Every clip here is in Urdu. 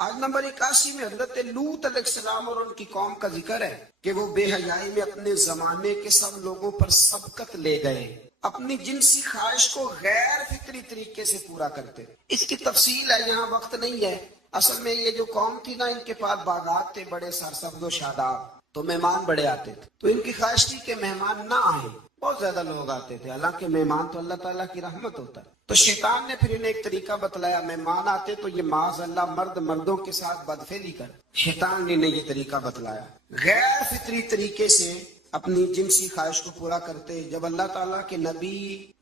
آج نمبر 81 میں حضرت لوط علیہ السلام اور ان کی قوم کا ذکر ہے کہ وہ بے حیائی میں اپنے زمانے کے سب لوگوں پر سبقت لے گئے، اپنی جنسی خواہش کو غیر فطری طریقے سے پورا کرتے۔ اس کی تفصیل ہے، یہاں وقت نہیں ہے۔ اصل میں یہ جو قوم تھی نا، ان کے پاس باغات تھے بڑے سرسبز و شاداب، تو مہمان بڑے آتے تھے، تو ان کی خواہش تھی کہ مہمان نہ آئیں، بہت زیادہ لوگ آتے تھے، حالانکہ مہمان تو اللہ تعالیٰ کی رحمت ہوتا ہے۔ تو شیطان نے پھر انہیں ایک طریقہ بتلایا، مہمان آتے تو یہ معاذ اللہ مرد مردوں کے ساتھ بدفعلی کر۔ شیطان نے انہیں یہ طریقہ بتلایا، غیر فطری طریقے سے اپنی جنسی خواہش کو پورا کرتے۔ جب اللہ تعالیٰ کے نبی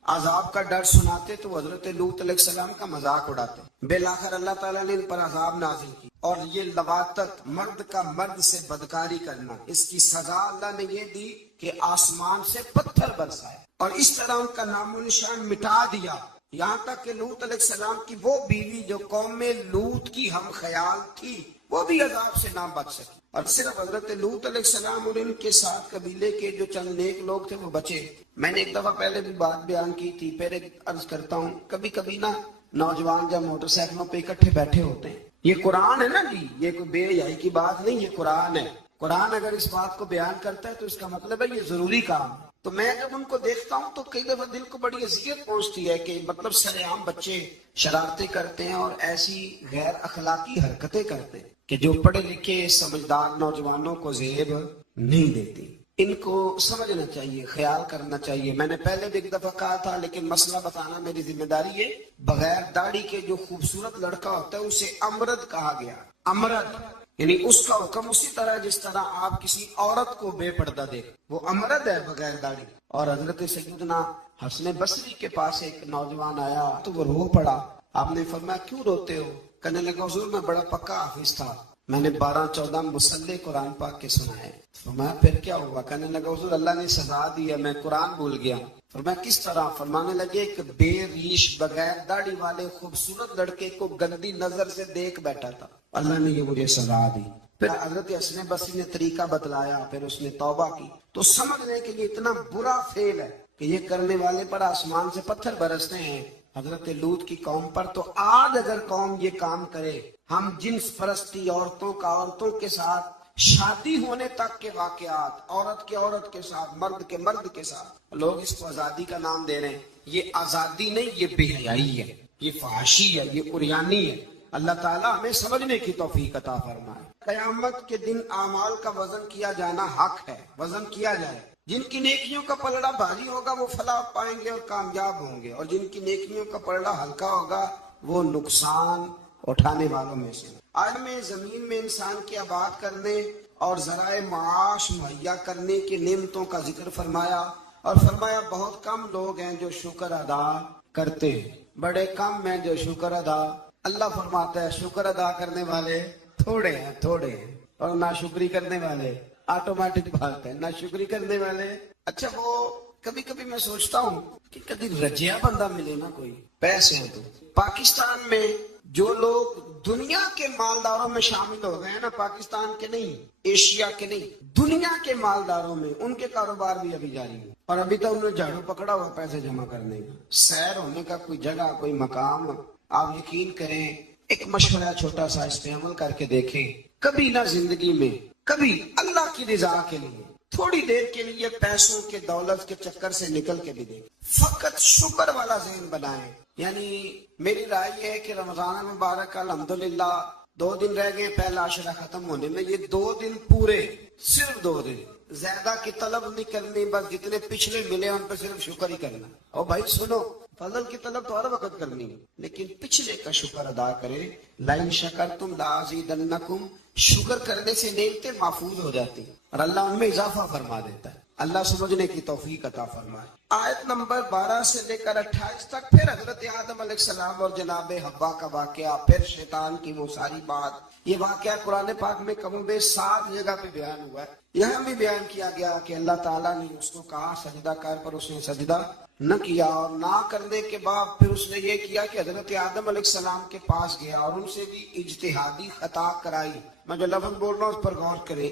عذاب کا ڈر سناتے تو حضرت لوط علیہ السلام کا مذاق اڑاتے۔ بالآخر اللہ تعالیٰ نے ان پر عذاب نازل کی، اور یہ لواطت، مرد کا مرد سے بدکاری کرنا، اس کی سزا اللہ نے یہ دی کہ آسمان سے پتھر برسائے اور اس طرح ان کا نام و نشان مٹا دیا، یہاں تک کہ لوط علیہ السلام کی وہ بیوی جو قوم میں لوط کی ہم خیال تھی وہ بھی عذاب سے نہ بچ سکی، اور صرف حضرت لوط علیہ السلام اور ان کے ساتھ قبیلے کے جو چند نیک لوگ تھے وہ بچے۔ میں نے ایک دفعہ پہلے بھی بات بیان کی تھی، پھر ایک عرض کرتا ہوں، کبھی کبھی نا نوجوان جب موٹر سائیکلوں پہ اکٹھے بیٹھے ہوتے ہیں، یہ قرآن ہے نا جی، یہ کوئی بے حیائی کی بات نہیں، یہ قرآن ہے۔ قرآن اگر اس بات کو بیان کرتا ہے تو اس کا مطلب ہے یہ ضروری کام ہے۔ تو میں جب ان کو دیکھتا ہوں تو کئی دفعہ دل کو بڑی اذیت پہنچتی ہے کہ مطلب سر عام بچے شرارتیں کرتے ہیں اور ایسی غیر اخلاقی حرکتیں کرتے ہیں کہ جو پڑھے لکھے سمجھدار نوجوانوں کو زیب نہیں دیتی۔ ان کو سمجھنا چاہیے، خیال کرنا چاہیے۔ میں نے پہلے بھی ایک دفعہ کہا تھا، لیکن مسئلہ بتانا میری ذمہ داری ہے۔ بغیر داڑھی کے جو خوبصورت لڑکا ہوتا ہے اسے امرد کہا گیا، امرد، یعنی اس کا حکم اسی طرح جس طرح آپ کسی عورت کو بے پردہ دیکھ، وہ امرد ہے بغیر داڑھی۔ اور حضرت سیدنا حسن بصری کے پاس ایک نوجوان آیا تو وہ رو پڑا۔ آپ نے فرمایا کیوں روتے ہو؟ کہنے لگا حضور میں بڑا پکا حافظ تھا، میں نے 12-14 مصلے قرآن پاک کے سنائے۔ فرمایا پھر کیا ہوا؟ کہنے لگا حضور اللہ نے سزا دی ہے، میں قرآن بھول گیا۔ فرمایا کس طرح؟ فرمانے لگے کہ بے ریش بغیر داڑھی والے خوبصورت لڑکے کو گندی نظر سے دیکھ بیٹھا تھا، اللہ نے یہ مجھے سزا دی۔ پھر حضرت حسن بصری نے طریقہ بتلایا، پھر اس نے توبہ کی۔ تو سمجھ لیں کہ یہ اتنا برا فعل ہے کہ یہ کرنے والے پر آسمان سے پتھر برستے ہیں۔ حضرت لوط کی قوم پر تو آج اگر قوم یہ کام کرے، ہم جنس پرستی، عورتوں کا عورتوں کے ساتھ، شادی ہونے تک کے واقعات، عورت کے عورت کے ساتھ، مرد کے مرد کے ساتھ، لوگ اس کو آزادی کا نام دے رہے ہیں۔ یہ آزادی نہیں، یہ بے حیائی ہے، یہ فحاشی ہے، یہ عریانی ہے۔ اللہ تعالیٰ ہمیں سمجھنے کی توفیق عطا فرمائے۔ قیامت کے دن اعمال کا وزن کیا جانا حق ہے، وزن کیا جائے۔ جن کی نیکیوں کا پلڑا بھاری ہوگا وہ فلاح پائیں گے اور کامیاب ہوں گے، اور جن کی نیکیوں کا پلڑا ہلکا ہوگا وہ نقصان اٹھانے والوں میں سے۔ آج میں زمین میں انسان کی آباد کرنے اور ذرائع معاش مہیا کرنے کی نعمتوں کا ذکر فرمایا، اور فرمایا بہت کم لوگ ہیں جو شکر ادا کرتے ہیں، بڑے کم ہیں جو شکر ادا۔ اللہ فرماتا ہے شکر ادا کرنے والے تھوڑے ہیں، تھوڑے ہیں، اور ناشکری کرنے والے آٹومیٹک بات ہے، ناشکری کرنے والے۔ اچھا وہ کبھی کبھی میں سوچتا ہوں کہ کبھی رجیا بندہ ملے نا کوئی، پیسے ہیں تو۔ پاکستان میں جو لوگ دنیا کے مالداروں میں شامل ہو گئے ہیں نا، پاکستان کے نہیں، ایشیا کے نہیں، دنیا کے مالداروں میں، ان کے کاروبار بھی ابھی جاری ہے، اور ابھی تک انہوں نے جھاڑو پکڑا ہوا پیسے جمع کرنے کا۔ سیر ہونے کا کوئی جگہ، کوئی مقام، آپ یقین کریں، ایک مشورہ چھوٹا سا اس پہ عمل کر کے دیکھیں، کبھی نہ زندگی میں، کبھی اللہ کی رضا کے لیے تھوڑی دیر کے لیے پیسوں کے، دولت کے چکر سے نکل کے بھی دیکھیں، فقط شکر والا ذہن بنائیں۔ یعنی میری رائے یہ ہے کہ رمضان مبارک کا الحمدللہ 2 دن رہ گئے پہلا عشرہ ختم ہونے میں، یہ 2 دن پورے، صرف 2 دن، زیادہ کی طلب نہیں کرنی، بس جتنے پچھلے ملے ان پہ صرف شکر ہی کرنا۔ اور بھائی سنو، فضل کی طلب تو ہر وقت کرنی ہے، لیکن پچھلے کا شکر ادا کرے۔ لئن شکرتم لازیدنکم، شکر کرنے سے نعمتیں محفوظ ہو جاتی ہیں اور اللہ ان میں اضافہ فرما دیتا ہے۔ اللہ سمجھنے کی توفیق عطا فرمائے۔ آیت نمبر 12 سے لے کر 28 تک پھر حضرت آدم علیہ السلام اور جناب حوا کا واقعہ، پھر شیطان کی وہ ساری بات۔ یہ واقعہ قرآن پاک میں کم و بیش 7 جگہ پہ بیان ہوا ہے۔ یہاں بھی بیان کیا گیا کہ اللہ تعالیٰ نے اس کو کہا سجدہ کر، پر اس نے سجدہ نہ کیا، اور نہ کرنے کے بعد پھر اس نے یہ کیا کہ حضرت آدم علیہ السلام کے پاس گیا اور ان سے بھی اجتہادی خطا کرائی۔ میں جو لفظ بول رہا ہوں اس پر غور کریں،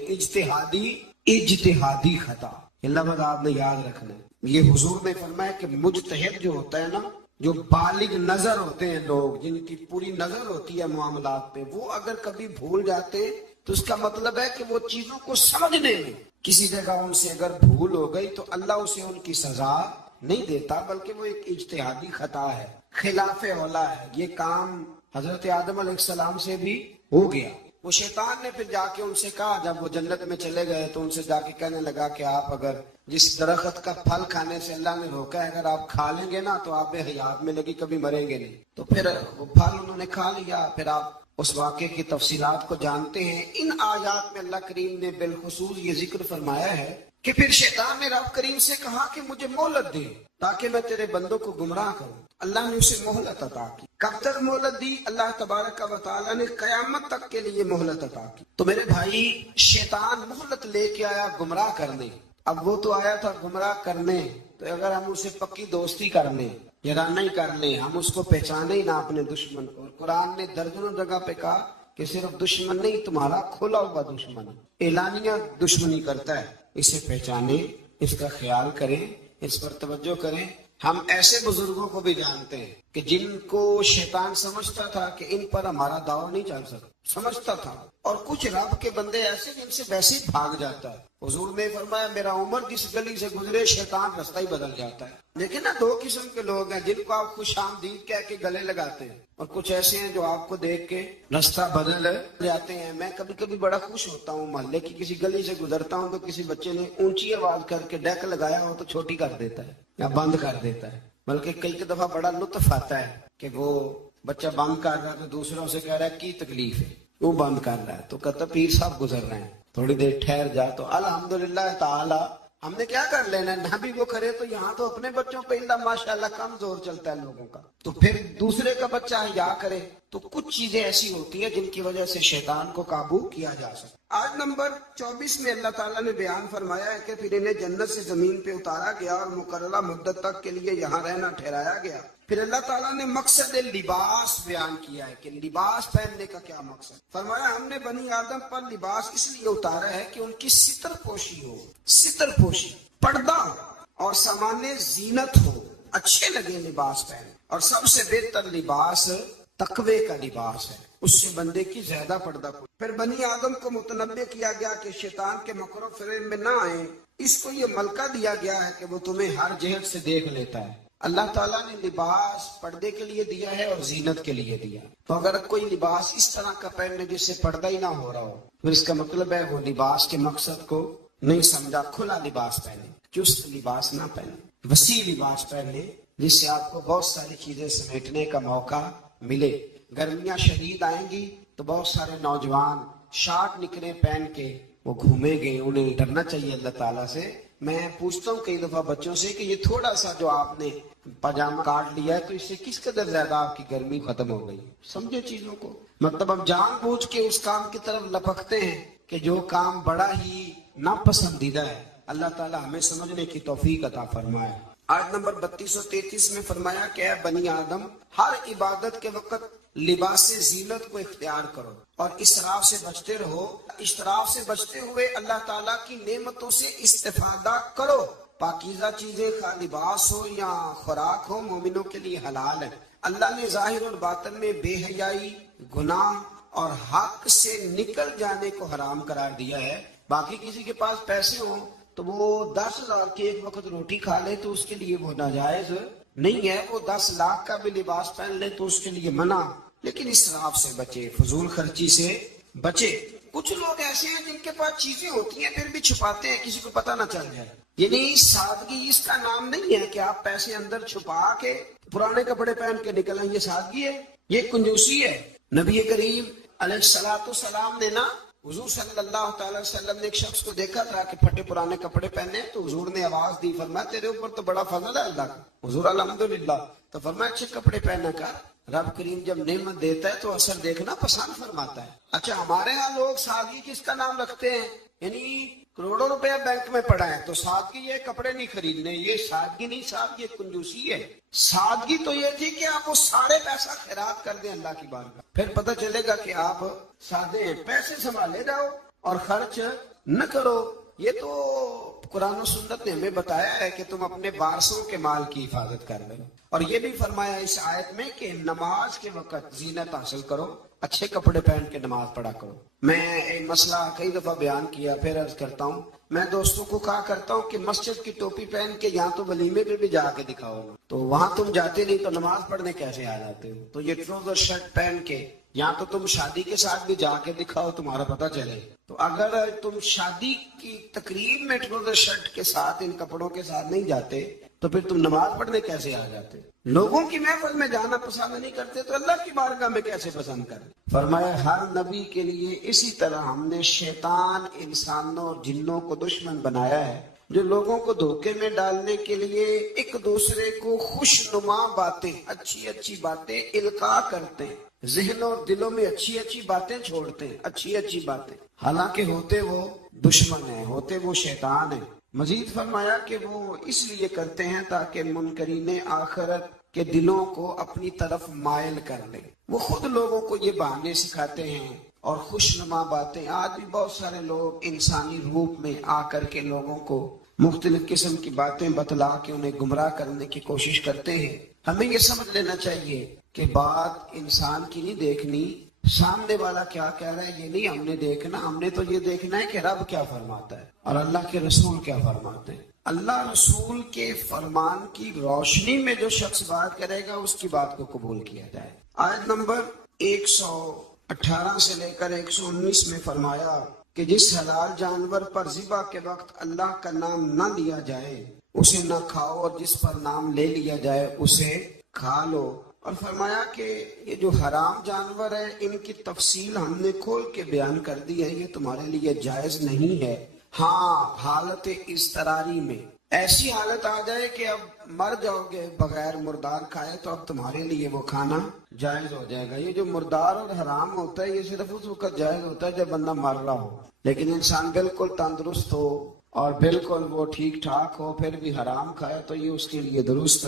اجتہادی خطا، یہ لفظ آپ نے یاد رکھنا ہے۔ یہ حضور نے فرمایا کہ مجتہد جو ہوتا ہے نا جو بالغ نظر ہوتے ہیں لوگ، جن کی پوری نظر ہوتی ہے معاملات پہ، وہ اگر کبھی بھول جاتے تو اس کا مطلب ہے کہ وہ چیزوں کو سمجھنے میں کسی جگہ ان سے اگر بھول ہو گئی تو اللہ اسے ان کی سزا نہیں دیتا، بلکہ وہ ایک اجتہادی خطا ہے، خلاف اولا ہے۔ یہ کام حضرت آدم علیہ السلام سے بھی ہو گیا۔ وہ شیطان نے پھر جا کے ان سے کہا، جب وہ جنت میں چلے گئے تو ان سے جا کے کہنے لگا کہ آپ اگر جس درخت کا پھل کھانے سے اللہ نے روکا ہے اگر آپ کھا لیں گے نا تو آپ حیات میں لگی کبھی مریں گے نہیں۔ تو پھر وہ پھل انہوں نے کھا لیا۔ پھر آپ اس واقعے کی تفصیلات کو جانتے ہیں۔ ان آیات میں اللہ کریم نے بالخصوص یہ ذکر فرمایا ہے کہ پھر شیطان نے رب کریم سے کہا کہ مجھے مہلت دے تاکہ میں تیرے بندوں کو گمراہ کروں۔ اللہ نے اسے مہلت عطا کی۔ کب تک مہلت دی؟ اللہ تبارک و تعالیٰ نے قیامت تک کے لیے مہلت عطا کی۔ تو میرے بھائی، شیطان مہلت لے کے آیا گمراہ کرنے۔ اب وہ تو آیا تھا گمراہ کرنے، تو اگر ہم اسے پکی دوستی کر لیں یا نہیں کر لیں، ہم اس کو پہچانے ہی نہ اپنے دشمن کو۔ اور قرآن نے درجنوں جگہ پہ کہا کہ صرف دشمن نہیں، تمہارا کھلا ہوا دشمن اعلانیہ دشمنی کرتا ہے، اسے پہچانے، اس کا خیال کریں، اس پر توجہ کریں۔ ہم ایسے بزرگوں کو بھی جانتے ہیں کہ جن کو شیطان سمجھتا تھا کہ ان پر ہمارا داؤ نہیں چل سکتا، سمجھتا تھا، اور کچھ رب کے بندے ایسے جن سے ویسے ہی بھاگ جاتا ہے۔ حضور نے فرمایا میرا عمر جس گلی سے گزرے شیطان رستہ ہی بدل جاتا ہے۔ لیکن نا دو قسم کے لوگ ہیں جن کو آپ خوش آمدید کہہ کے گلے لگاتے ہیں، اور کچھ ایسے ہیں جو آپ کو دیکھ کے رستہ بدل جاتے ہیں۔ میں کبھی کبھی بڑا خوش ہوتا ہوں، محلے کی کسی گلی سے گزرتا ہوں تو کسی بچے نے اونچی آواز کر کے ڈیک لگایا ہو تو چھوٹی کر دیتا ہے یا بند کر دیتا ہے۔ بلکہ کئی دفعہ بڑا لطف آتا ہے کہ وہ بچہ بند کر رہا ہے تو دوسروں سے کہہ رہا ہے کی تکلیف ہے، وہ بند کر رہا ہے تو کہتا پیر صاحب گزر رہے ہیں، تھوڑی دیر ٹھہر جا۔ تو الحمدللہ تعالی ہم نے کیا کر لینا ہے، نہ بھی وہ کرے تو یہاں تو اپنے بچوں پہ اللہ ماشاءاللہ کم زور چلتا ہے لوگوں کا، تو پھر دوسرے کا بچہ حیا کرے۔ تو کچھ چیزیں ایسی ہوتی ہیں جن کی وجہ سے شیطان کو قابو کیا جا سکتا۔ آیت نمبر 24 میں اللہ تعالیٰ نے بیان فرمایا ہے کہ پھر انہیں جنت سے زمین پہ اتارا گیا اور مقررہ مدت تک کے لیے یہاں رہنا ٹھہرایا گیا۔ پھر اللہ تعالیٰ نے مقصد لباس بیان کیا ہے کہ لباس پہننے کا کیا مقصد۔ فرمایا ہم نے بنی آدم پر لباس اس لیے اتارا ہے کہ ان کی ستر پوشی ہو، ستر پوشی، پردہ ہو اور سامان زینت ہو، اچھے لگے لباس پہنے۔ اور سب سے بہتر لباس تقوی کا لباس ہے، اس سے بندے کی زیادہ پردہ پوشی۔ پھر بنی آدم کو متنبہ کیا گیا کہ شیطان کے مکر و فریب میں نہ آئیں، اس کو یہ ملکہ دیا گیا ہے کہ وہ تمہیں ہر جہت سے دیکھ لیتا ہے۔ اللہ تعالیٰ نے لباس پردے کے لیے دیا ہے اور زینت کے لیے دیا۔ تو اگر کوئی لباس اس طرح کا پہنے جس سے پردہ ہی نہ ہو رہا ہو، پھر اس کا مطلب ہے وہ لباس کے مقصد کو نہیں سمجھا۔ کھلا لباس پہنے، چست لباس نہ پہنے، وسیع لباس پہنے جس سے آپ کو بہت ساری چیزیں سمیٹنے کا موقع ملے۔ گرمیاں شدید آئیں گی تو بہت سارے نوجوان شارٹ نکریں پہن کے وہ گھومیں گے، انہیں ڈرنا چاہیے اللہ تعالیٰ سے۔ میں پوچھتا ہوں کئی دفعہ بچوں سے کہ یہ تھوڑا سا جو آپ نے پاجامہ کاٹ لیا ہے تو اس سے کس قدر زیادہ آپ کی گرمی ختم ہو گئی۔ سمجھے چیزوں کو، مطلب ہم جان بوجھ کے اس کام کی طرف لپکتے ہیں کہ جو کام بڑا ہی ناپسندیدہ ہے۔ اللہ تعالیٰ ہمیں سمجھنے کی توفیق عطا فرمائے۔ آیت نمبر 32 و 33 میں فرمایا کہ اے بنی آدم، ہر عبادت کے وقت لباس زینت کو اختیار کرو اور اسراف سے بچتے رہو۔ اسراف سے بچتے ہوئے اللہ تعالیٰ کی نعمتوں سے استفادہ کرو۔ پاکیزہ چیزیں خواہ لباس ہو یا خوراک ہو مومنوں کے لیے حلال ہے۔ اللہ نے ظاہر اور باطن میں بے حیائی، گناہ اور حق سے نکل جانے کو حرام قرار دیا ہے۔ باقی کسی کے پاس پیسے ہوں تو وہ 10,000 کی ایک وقت روٹی کھا لے تو اس کے لیے وہ ناجائز نہیں ہے، وہ 10 لاکھ کا بھی لباس پہن لے تو اس کے لیے منع۔ لیکن اسراف سے بچے، فضول خرچی سے بچے۔ کچھ لوگ ایسے ہیں جن کے پاس چیزیں ہوتی ہیں پھر بھی چھپاتے ہیں کسی کو پتہ نہ چل جائے۔ یعنی سادگی اس کا نام نہیں ہے کہ آپ پیسے اندر چھپا کے پرانے کپڑے پہن کے نکلیں، یہ سادگی ہے، یہ کنجوسی ہے۔ نبی کریم علیہ السلام نے نا حضور صلی اللہ تعالی وسلم نے ایک شخص کو دیکھا تھا کہ پھٹے پرانے کپڑے پہنے، تو حضور نے آواز دی، فرمایا تیرے اوپر تو بڑا فضل ہے اللہ کا۔ حضور الحمدللہ، تو فرمایا اچھے کپڑے پہنا کر۔ رب کریم جب نعمت دیتا ہے تو اثر دیکھنا پسند فرماتا ہے۔ اچھا ہمارے ہاں لوگ سادگی کس کا نام رکھتے ہیں، یعنی کروڑوں روپے بینک میں پڑا ہے تو سادگی یہ کپڑے نہیں خریدنے، یہ سادگی نہیں، سادگی کنجوسی ہے۔ سادگی تو یہ تھی کہ آپ وہ سارے پیسہ خیرات کر دیں اللہ کی بارگاہ، پھر پتہ چلے گا کہ آپ سادے ہیں۔ پیسے سنبھالے جاؤ اور خرچ نہ کرو، یہ تو قرآن و سنت نے ہمیں بتایا ہے کہ تم اپنے وارثوں کے مال کی حفاظت کر لو، اور یہ بھی فرمایا اس آیت میں کہ نماز کے وقت زینت حاصل کرو، اچھے کپڑے پہن کے نماز پڑھا کرو۔ میں ایک مسئلہ کئی دفعہ بیان کیا، پھر عرض کرتا ہوں، میں دوستوں کو کہا کرتا ہوں کہ مسجد کی ٹوپی پہن کے یہاں تو ولیمے پہ بھی جا کے دکھاؤ نا، تو وہاں تم جاتے نہیں تو نماز پڑھنے کیسے آ جاتے ہو؟ تو یہ ٹراؤزر شرٹ پہن کے یہاں تو تم شادی کے ساتھ بھی جا کے دکھاؤ، تمہارا پتہ چلے۔ تو اگر تم شادی کی تقریب میں ٹراؤزر شرٹ کے ساتھ ان کپڑوں کے ساتھ نہیں جاتے تو پھر تم نماز پڑھنے کیسے آ جاتے؟ لوگوں کی محفل میں جانا پسند نہیں کرتے تو اللہ کی بارگاہ میں کیسے پسند کریں؟ فرمایا ہر نبی کے لیے اسی طرح ہم نے شیطان انسانوں اور جنوں کو دشمن بنایا ہے، جو لوگوں کو دھوکے میں ڈالنے کے لیے ایک دوسرے کو خوشنما باتیں، اچھی اچھی باتیں القاء کرتے ہیں، ذہنوں اور دلوں میں اچھی اچھی باتیں چھوڑتے ہیں، اچھی اچھی باتیں، حالانکہ ہوتے وہ دشمن ہیں، ہوتے وہ شیطان ہیں۔ مزید فرمایا کہ وہ اس لیے کرتے ہیں تاکہ منکرین آخرت کے دلوں کو اپنی طرف مائل کر لیں۔ وہ خود لوگوں کو یہ بہانے سکھاتے ہیں اور خوشنما باتیں۔ آج بھی بہت سارے لوگ انسانی روپ میں آ کر کے لوگوں کو مختلف قسم کی باتیں بتلا کے انہیں گمراہ کرنے کی کوشش کرتے ہیں۔ ہمیں یہ سمجھ لینا چاہیے کہ بات انسان کی نہیں دیکھنی، سامنے والا کیا کہہ رہا ہے یہ نہیں ہم نے دیکھنا، ہم نے تو یہ دیکھنا ہے کہ رب کیا فرماتا ہے اور اللہ کے رسول کیا فرماتے ہیں۔ اللہ رسول کے فرمان کی روشنی میں جو شخص بات کرے گا اس کی بات کو قبول کیا جائے۔ آیت نمبر 118 سے لے کر 119 میں فرمایا کہ جس حلال جانور پر ذبح کے وقت اللہ کا نام نہ لیا جائے اسے نہ کھاؤ، اور جس پر نام لے لیا جائے اسے کھا لو۔ اور فرمایا کہ یہ جو حرام جانور ہے ان کی تفصیل ہم نے کھول کے بیان کر دی ہے، یہ تمہارے لیے جائز نہیں ہے۔ ہاں حالت اضطراری میں ایسی حالت آ جائے کہ اب مر جاؤ گے بغیر مردار کھائے تو اب تمہارے لیے وہ کھانا جائز ہو جائے گا۔ یہ جو مردار اور حرام ہوتا ہے یہ صرف اس وقت جائز ہوتا ہے جب بندہ مر رہا ہو، لیکن انسان بالکل تندرست ہو اور بالکل وہ ٹھیک ٹھاک ہو پھر بھی حرام کھائے تو یہ اس کے لیے درست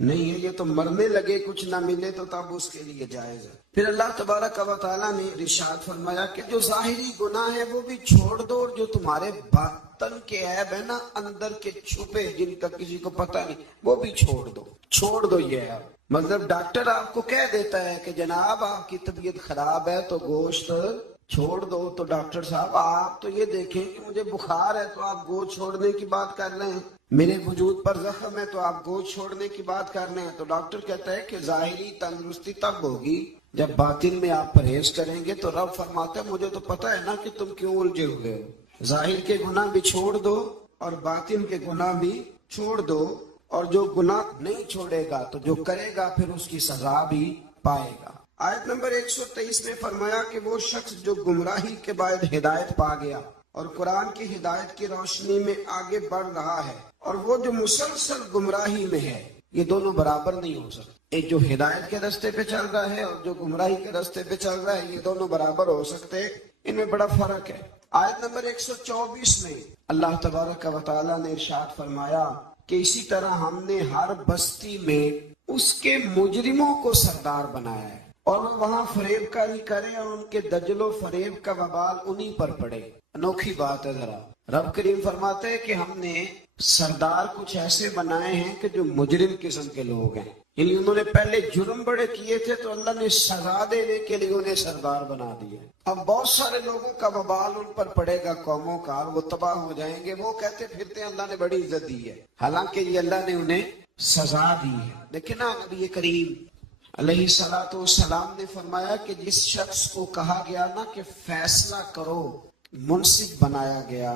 نہیں ہے۔ یہ تو مرنے لگے کچھ نہ ملے تو تب اس کے لیے جائز ہے۔ پھر اللہ تبارک و تعالیٰ نے ارشاد فرمایا کہ جو ظاہری گناہ ہے وہ بھی چھوڑ دو، اور جو تمہارے باطن کے عیب ہے نا، اندر کے چھپے جن کا کسی کو پتہ نہیں، وہ بھی چھوڑ دو، چھوڑ دو۔ یہ ہے مطلب ڈاکٹر آپ کو کہہ دیتا ہے کہ جناب آپ کی طبیعت خراب ہے تو گوشت چھوڑ دو، تو ڈاکٹر صاحب آپ تو یہ دیکھیں کہ مجھے بخار ہے تو آپ گوشت چھوڑنے کی بات کر رہے ہیں، میرے وجود پر زخم ہے تو آپ گوشت چھوڑنے کی بات کر رہے ہیں۔ تو ڈاکٹر کہتا ہے کہ ظاہری تندرستی تب ہوگی جب باطن میں آپ پرہیز کریں گے۔ تو رب فرماتا ہے مجھے تو پتہ ہے نا کہ تم کیوں الجھے ہوئے ہو، ظاہر کے گناہ بھی چھوڑ دو اور باطن کے گناہ بھی چھوڑ دو، اور جو گناہ نہیں چھوڑے گا تو جو کرے گا پھر اس کی سزا بھی پائے گا۔ آیت نمبر 123 میں فرمایا کہ وہ شخص جو گمراہی کے بعد ہدایت پا گیا اور قرآن کی ہدایت کی روشنی میں آگے بڑھ رہا ہے، اور وہ جو مسلسل گمراہی میں ہے، یہ دونوں برابر نہیں ہو سکتے۔ ایک جو ہدایت کے راستے پہ چل رہا ہے اور جو گمراہی کے راستے پہ چل رہا ہے، یہ دونوں برابر ہو سکتے، ان میں بڑا فرق ہے۔ آیت نمبر 124 میں اللہ تبارک و تعالیٰ نے ارشاد فرمایا کہ اسی طرح ہم نے ہر بستی میں اس کے مجرموں کو سردار بنایا ہے، اور وہ وہاں فریب کاری کرے اور ان کے دجل و فریب کا وبال انہی پر پڑے۔ انوکھی بات ہے ذرا، رب کریم فرماتے ہیں کہ ہم نے سردار کچھ ایسے بنائے ہیں کہ جو مجرم قسم کے لوگ ہیں، یعنی انہوں نے پہلے جرم بڑے کیے تھے تو اللہ نے سزا دینے کے لیے انہیں سردار بنا دیا۔ اب بہت سارے لوگوں کا وبال ان پر پڑے گا، قوموں کا، وہ تباہ ہو جائیں گے۔ وہ کہتے پھرتے ہیں اللہ نے بڑی عزت دی ہے، حالانکہ یہ اللہ نے انہیں سزا دی ہے۔ لیکن نا نبی کریم علیہ الصلوۃ والسلام نے فرمایا کہ جس شخص کو کہا گیا نا کہ فیصلہ کرو، منصف بنایا گیا،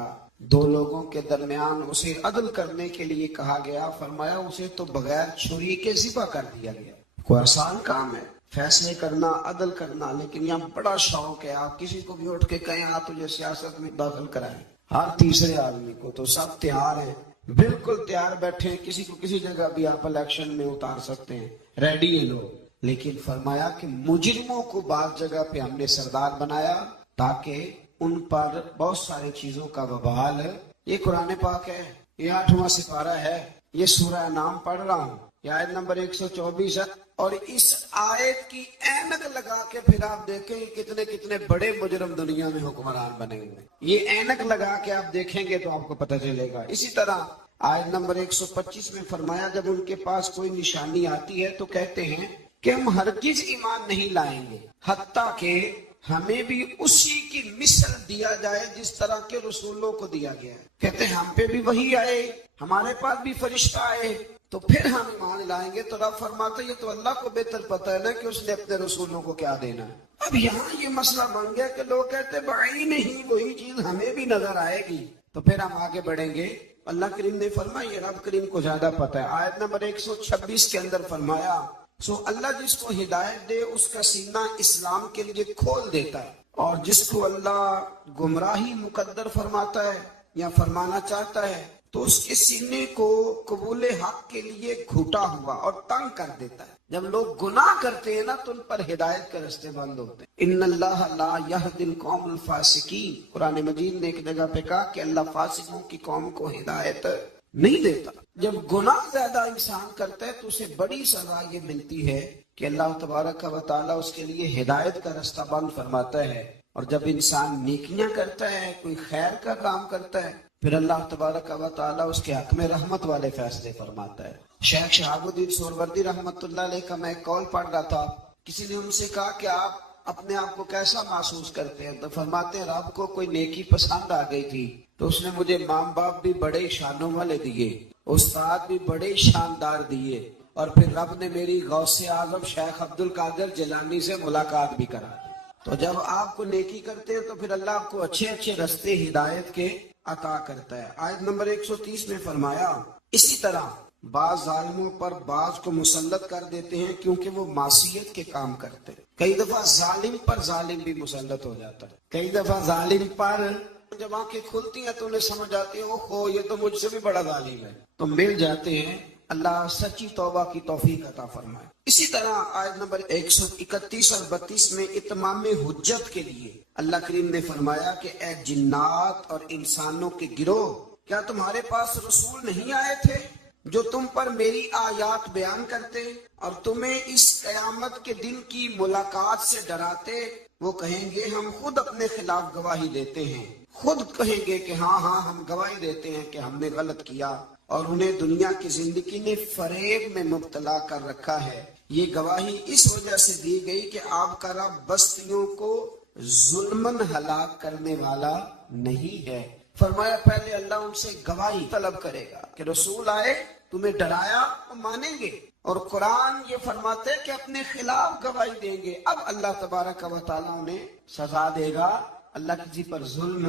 دو لوگوں کے درمیان اسے عدل کرنے کے لیے کہا گیا، فرمایا اسے تو بغیر چھری کے ذبح کر دیا گیا۔ کوئی آسان کام ہے فیصلے کرنا، عدل کرنا، لیکن یہاں بڑا شوق ہے آپ کسی کو بھی اٹھ کے کہیں آپ تجھے سیاست میں داخل کرائیں، ہر تیسرے آدمی کو، تو سب تیار ہیں، بالکل تیار بیٹھے ہیں، کسی کو کسی جگہ بھی آپ الیکشن میں اتار سکتے ہیں، ریڈی ہیں لوگ۔ لیکن فرمایا کہ مجرموں کو بعض جگہ پہ ہم نے سردار بنایا تاکہ ان پر بہت ساری چیزوں کا وبال ہے۔ یہ قرآن پاک ہے، یہ 8واں سپارہ ہے، یہ سورہ انعام پڑھ رہا ہوں، یہ آیت نمبر 124 ہے. اور اس آیت کی اینک لگا کے پھر آپ دیکھیں کتنے کتنے بڑے مجرم دنیا میں حکمران بنے ہوئے. یہ اینک لگا کے آپ دیکھیں گے تو آپ کو پتہ چلے گا. اسی طرح آیت نمبر 125 میں فرمایا جب ان کے پاس کوئی نشانی آتی ہے تو کہتے ہیں کہ ہم ہرگز ایمان نہیں لائیں گے حتیٰ کہ ہمیں بھی اسی کی مثل دیا جائے جس طرح کے رسولوں کو دیا گیا ہے. کہتے ہیں ہم پہ بھی وہی آئے, ہمارے پاس بھی فرشتہ آئے تو پھر ہم ایمان لائیں گے. تو رب فرماتے یہ تو اللہ کو بہتر پتہ ہے نا کہ اس نے اپنے رسولوں کو کیا دینا ہے. اب یہاں یہ مسئلہ بن گیا کہ لوگ کہتے بھائی نہیں وہی چیز ہمیں بھی نظر آئے گی تو پھر ہم آگے بڑھیں گے. اللہ کریم نے فرمایا یہ رب کریم کو زیادہ پتہ ہے. آیت نمبر 126 کے اندر فرمایا سو اللہ جس کو ہدایت دے اس کا سینہ اسلام کے لیے کھول دیتا ہے, اور جس کو اللہ گمراہی مقدر فرماتا ہے یا فرمانا چاہتا ہے تو اس کے سینے کو قبول حق کے لیے گھٹا ہوا اور تنگ کر دیتا ہے. جب لوگ گناہ کرتے ہیں نا تو ان پر ہدایت کے راستے بند ہوتے ہیں. ان اللہ لا یہدی القوم الفاسقین, قرآن مجید نے ایک جگہ پہ کہا کہ اللہ فاسقوں کی قوم کو ہدایت نہیں دیتا. جب گناہ زیادہ انسان کرتا ہے تو اسے بڑی سزا یہ ملتی ہے کہ اللہ تبارک و تعالیٰ اس کے لیے ہدایت کا راستہ بند فرماتا ہے. اور جب انسان نیکیاں کرتا ہے کوئی خیر کا کام کرتا ہے پھر اللہ تبارک و تعالیٰ اس کے حق میں رحمت والے فیصلے فرماتا ہے. شیخ شہاب الدین سہروردی رحمت اللہ علیہ کا میں قول پڑھ رہا تھا, کسی نے ان سے کہا کہ آپ اپنے آپ کو کیسا محسوس کرتے ہیں؟ تو فرماتے ہیں رب کو کوئی نیکی پسند آ گئی تھی تو اس نے مجھے ماں باپ بھی بڑے شانوں والے دیے, استاد بھی بڑے شاندار دیے, اور پھر رب نے میری غوث اعظم شیخ عبد القادر جیلانی سے ملاقات بھی کرا. تو جب آپ کو نیکی کرتے ہیں تو پھر اللہ آپ کو اچھے اچھے رستے ہدایت کے عطا کرتا ہے. آیت نمبر 130 میں فرمایا اسی طرح بعض ظالموں پر بعض کو مسلط کر دیتے ہیں کیونکہ وہ معصیت کے کام کرتے ہیں. کئی دفعہ ظالم پر ظالم بھی مسلط ہو جاتا ہے. کئی دفعہ ظالم پر جب آنکھیں کھلتی ہیں تو انہیں سمجھ آتی ہے اوہ یہ تو مجھ سے بھی بڑا ظالم ہے, تو مل جاتے ہیں. اللہ سچی توبہ کی توفیق عطا فرمائے. اسی طرح آیت نمبر 131 اور 32 میں اتمام حجت کے لیے اللہ کریم نے فرمایا کہ اے جنات اور انسانوں کے گروہ, کیا تمہارے پاس رسول نہیں آئے تھے جو تم پر میری آیات بیان کرتے اور تمہیں اس قیامت کے دن کی ملاقات سے ڈراتے؟ وہ کہیں گے ہم خود اپنے خلاف گواہی دیتے ہیں, خود کہیں گے کہ ہاں ہم گواہی دیتے ہیں کہ ہم نے غلط کیا, اور انہیں دنیا کی زندگی نے فریب میں مبتلا کر رکھا ہے. یہ گواہی اس وجہ سے دی گئی کہ آپ کا رب بستیوں کو ظلمن ہلاک کرنے والا نہیں ہے. فرمایا پہلے اللہ ان سے گواہی طلب کرے گا کہ رسول آئے تمہیں ڈرایا وہ مانیں گے, اور قرآن یہ فرماتے کہ اپنے خلاف گواہی دیں گے. اب اللہ تبارک و تعالیٰ انہیں سزا دے گا. اللہ کسی پر ظلم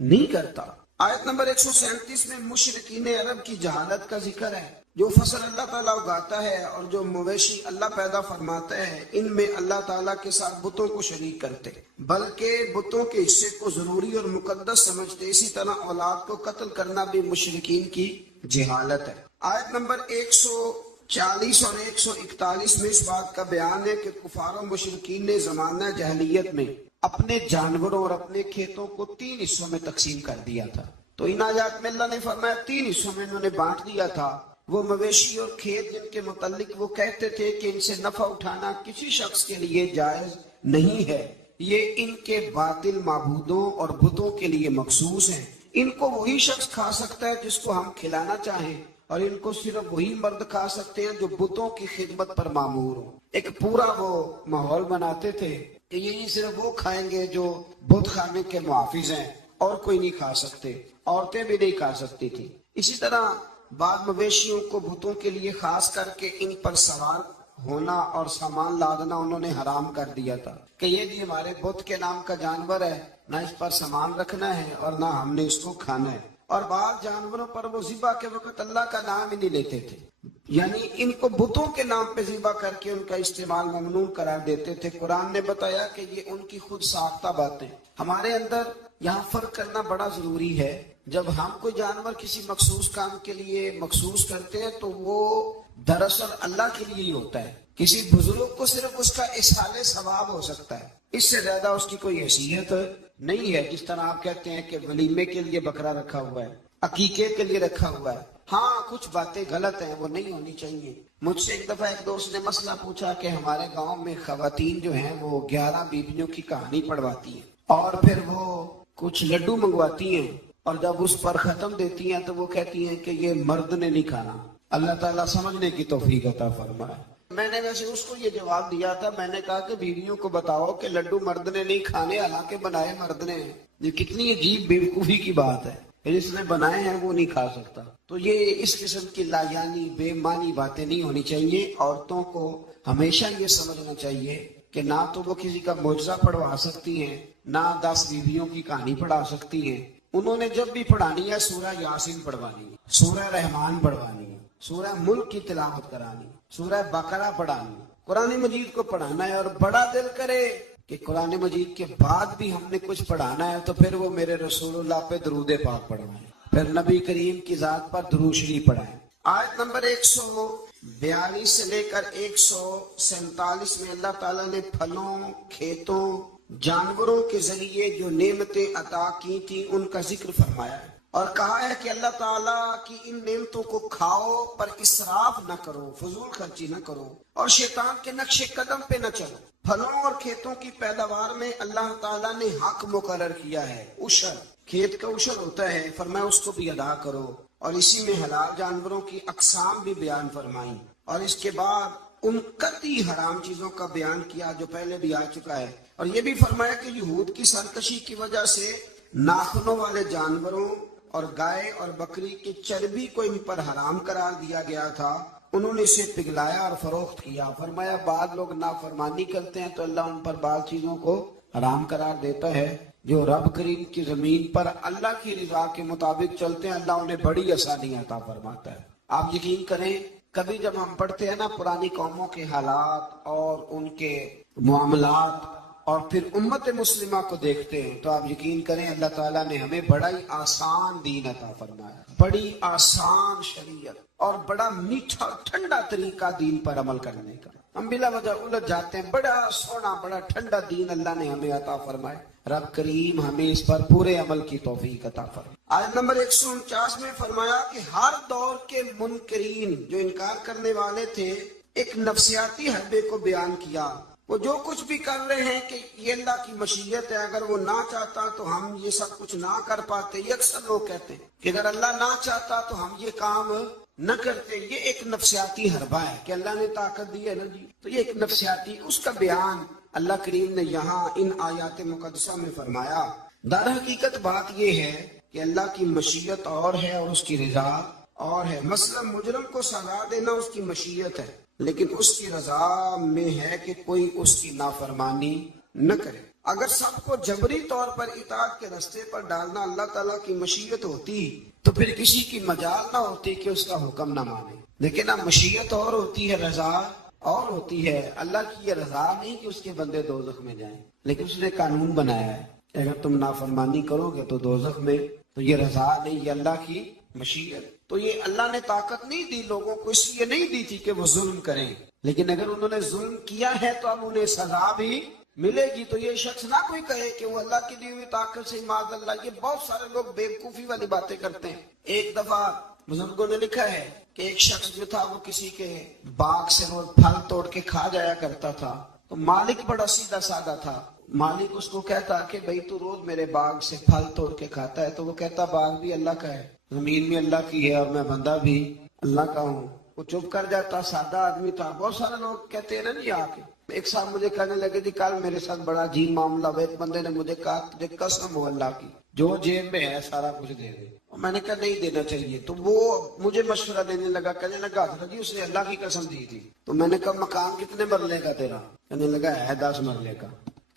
نہیں کرتا. آیت نمبر 137 میں مشرکین عرب کی جہالت کا ذکر ہے. جو فصل اللہ تعالیٰ اگاتا ہے اور جو مویشی اللہ پیدا فرماتا ہے ان میں اللہ تعالیٰ کے ساتھ بتوں کو شریک کرتے, بلکہ بتوں کے حصے کو ضروری اور مقدس سمجھتے. اسی طرح اولاد کو قتل کرنا بھی مشرکین کی جہالت ہے. آیت نمبر 140 اور 141 میں اس بات کا بیان ہے کہ کفار و مشرکین نے زمانہ جاہلیت میں اپنے جانوروں اور اپنے کھیتوں کو 3 حصوں میں تقسیم کر دیا تھا. تو ان آیات میں اللہ نے فرمایا 3 حصوں میں انہوں نے بانٹ دیا تھا. وہ مویشی اور کھیت جن کے متعلق وہ کہتے تھے کہ ان سے نفع اٹھانا کسی شخص کے لیے جائز نہیں ہے, یہ ان کے باطل معبودوں اور بتوں کے لیے مخصوص ہیں. ان کو وہی شخص کھا سکتا ہے جس کو ہم کھلانا چاہیں, اور ان کو صرف وہی مرد کھا سکتے ہیں جو بتوں کی خدمت پر مامور ہو. ایک پورا وہ ماحول بناتے تھے کہ یہی صرف وہ کھائیں گے جو بت خانے کے محافظ ہیں, اور کوئی نہیں کھا سکتے, عورتیں بھی نہیں کھا سکتی تھی. اسی طرح بعض مویشیوں کو بتوں کے لیے خاص کر کے ان پر سوار ہونا اور سامان لادنا انہوں نے حرام کر دیا تھا کہ یہ جی ہمارے بت کے نام کا جانور ہے, نہ اس پر سامان رکھنا ہے اور نہ ہم نے اس کو کھانا ہے. اور بعض جانوروں پر وہ ذبح کے وقت اللہ کا نام ہی نہیں لیتے تھے, یعنی ان کو بتوں کے نام پہ ذبح کر کے ان کا استعمال ممنوع قرار دیتے تھے. قرآن نے بتایا کہ یہ ان کی خود ساختہ باتیں. ہمارے اندر یہاں فرق کرنا بڑا ضروری ہے. جب ہم کوئی جانور کسی مخصوص کام کے لیے مخصوص کرتے ہیں تو وہ دراصل اللہ کے لیے ہی ہوتا ہے. کسی بزرگ کو صرف اس کا اصحال ثواب ہو سکتا ہے, اس سے زیادہ اس کی کوئی حیثیت نہیں ہے. جس طرح آپ کہتے ہیں کہ ولیمے کے لیے بکرا رکھا ہوا ہے, عقیقے کے لیے رکھا ہوا ہے, ہاں کچھ باتیں غلط ہیں، وہ نہیں ہونی چاہیے۔ مجھ سے ایک دفعہ ایک دوست نے مسئلہ پوچھا کہ ہمارے گاؤں میں خواتین جو ہیں وہ 11 بیویوں کی کہانی پڑھواتی ہیں اور پھر وہ کچھ لڈو منگواتی ہیں اور جب اس پر ختم دیتی ہیں تو وہ کہتی ہیں کہ یہ مرد نے نہیں کھانا۔ اللہ تعالیٰ سمجھنے کی توفیق عطا فرمائے۔ میں نے ویسے اس کو یہ جواب دیا تھا، میں نے کہا کہ بیویوں کو بتاؤ کہ لڈو مرد نے نہیں کھانے، حالانکہ بنائے مرد نے ہیں۔ یہ کتنی عجیب بیوقوفی کی بات ہے، جس نے بنائے ہیں وہ نہیں کھا سکتا۔ تو یہ اس قسم کی لایانی بے معنی باتیں نہیں ہونی چاہیے۔ عورتوں کو ہمیشہ یہ سمجھنا چاہیے کہ نہ تو وہ کسی کا معجزہ پڑھوا سکتی ہیں، نہ 10 بیویوں کی کہانی پڑھا سکتی ہیں۔ انہوں نے جب بھی پڑھانی ہے سورہ یاسین پڑھوانی ہے، سورہ رحمان پڑھوانی ہے، سورہ ملک کی تلاوت کرانی ہے، سورہ بقرہ پڑھانی ہے، قرآن مجید کو پڑھانا ہے۔ اور بڑا دل کرے کہ قرآن مجید کے بعد بھی ہم نے کچھ پڑھانا ہے تو پھر وہ میرے رسول اللہ پہ درود پاک پڑھوائیں، پھر نبی کریم کی ذات پر درود شریف پڑھائیں۔ آیت نمبر 142 سے لے کر 147 میں اللہ تعالیٰ نے پھلوں، کھیتوں، جانوروں کے ذریعے جو نعمتیں عطا کی تھی ان کا ذکر فرمایا ہے، اور کہا ہے کہ اللہ تعالیٰ کی ان نعمتوں کو کھاؤ پر اسراف نہ کرو، فضول خرچی نہ کرو، اور شیطان کے نقش قدم پہ نہ چلو۔ پھلوں اور کھیتوں کی پیداوار میں اللہ تعالیٰ نے حق مقرر کیا ہے، عشر، کھیت کا عشر ہوتا ہے، فرمایا اس کو بھی ادا کرو، اور اسی میں حلال جانوروں کی اقسام بھی بیان فرمائیں، اور اس کے بعد ان قطعی حرام چیزوں کا بیان کیا جو پہلے بھی آ چکا ہے، اور یہ بھی فرمایا کہ یہود کی سرکشی کی وجہ سے ناخنوں والے جانوروں اور گائے اور بکری کی چربی کو ان پر حرام قرار دیا گیا تھا، انہوں نے اسے پگھلایا اور فروخت کیا۔ فرمایا بعض لوگ نافرمانی کرتے ہیں تو اللہ ان پر بعض چیزوں کو حرام قرار دیتا ہے، جو رب کریم کی زمین پر اللہ کی رضا کے مطابق چلتے ہیں اللہ انہیں بڑی آسانی عطا فرماتا ہے۔ آپ یقین کریں کبھی جب ہم پڑھتے ہیں نا پرانی قوموں کے حالات اور ان کے معاملات اور پھر امت مسلمہ کو دیکھتے ہیں تو آپ یقین کریں اللہ تعالیٰ نے ہمیں بڑا ہی آسان دین عطا فرمایا، بڑی آسان شریعت اور بڑا میٹھا ٹھنڈا طریقہ دین پر عمل کرنے کا۔ ہم بلا وجہ الجھ جاتے ہیں، بڑا سونا بڑا ٹھنڈا دین اللہ نے ہمیں عطا فرمایا۔ رب کریم ہمیں اس پر پورے عمل کی توفیق عطا فرمائے۔ آیت نمبر 149 میں فرمایا کہ ہر دور کے منکرین جو انکار کرنے والے تھے ایک نفسیاتی حربے کو بیان کیا۔ وہ جو کچھ بھی کر رہے ہیں کہ یہ اللہ کی مشیت ہے، اگر وہ نہ چاہتا تو ہم یہ سب کچھ نہ کر پاتے۔ یہ اکثر لوگ کہتے ہیں کہ اگر اللہ نہ چاہتا تو ہم یہ کام نہ کرتے۔ یہ ایک نفسیاتی حربہ ہے کہ اللہ نے طاقت دی ہے نا جی، تو یہ ایک نفسیاتی، اس کا بیان اللہ کریم نے یہاں ان آیات مقدسہ میں فرمایا۔ در حقیقت بات یہ ہے کہ اللہ کی مشیت اور ہے اور اس کی رضا اور ہے۔ مثلا مجرم کو سزا دینا اس کی مشیت ہے، لیکن اس کی رضا میں ہے کہ کوئی اس کی نافرمانی نہ کرے۔ اگر سب کو جبری طور پر اطاعت کے راستے پر ڈالنا اللہ تعالیٰ کی مشیت ہوتی تو پھر کسی کی مجال نہ ہوتی کہ اس کا حکم نہ مانے، لیکن اب مشیت اور ہوتی ہے، رضا اور ہوتی ہے۔ اللہ کی یہ رضا نہیں کہ اس کے بندے دوزخ میں جائیں، لیکن اس نے قانون بنایا ہے اگر تم نافرمانی کرو گے تو دوزخ میں، تو یہ رضا نہیں، یہ اللہ کی مشیت۔ تو یہ اللہ نے طاقت نہیں دی لوگوں کو، اس لیے نہیں دی تھی کہ وہ ظلم کریں، لیکن اگر انہوں نے ظلم کیا ہے تو اب انہیں سزا بھی ملے گی۔ تو یہ شخص نہ کوئی کہے کہ وہ اللہ کی دی ہوئی طاقت سے معاذ اللہ، یہ بہت سارے لوگ بیوقوفی والی باتیں کرتے ہیں۔ ایک دفعہ بزرگوں نے لکھا ہے کہ ایک شخص جو تھا وہ کسی کے باغ سے روز پھل توڑ کے کھا جایا کرتا تھا، تو مالک بڑا سیدھا سادہ تھا۔ مالک اس کو کہتا کہ بھئی تو روز میرے باغ سے پھل توڑ کے کھاتا ہے، تو وہ کہتا باغ بھی اللہ کا ہے، زمین بھی اللہ کی ہے، اور میں بندہ بھی اللہ کا ہوں۔ وہ چپ کر جاتا، سادہ آدمی تھا۔ بہت سارے لوگ کہتے ہیں نا جی آ کے ایک صاحب مجھے کہنے لگے جی کل میرے ساتھ بڑا عجیب معاملہ ہوا، ایک بندے نے مجھے کہا تجھے قسم ہو اللہ کی جو جیب میں ہے سارا کچھ دے دے، اور میں نے کہا نہیں دینا چاہیے۔ تو وہ مجھے مشورہ دینے لگا، کہنے لگا حضرت جی اس نے اللہ کی قسم دی تھی۔ تو میں نے کہا مکان کتنے مرلے کا تیرا؟ کہنے لگا ہے 10 مرلے کا۔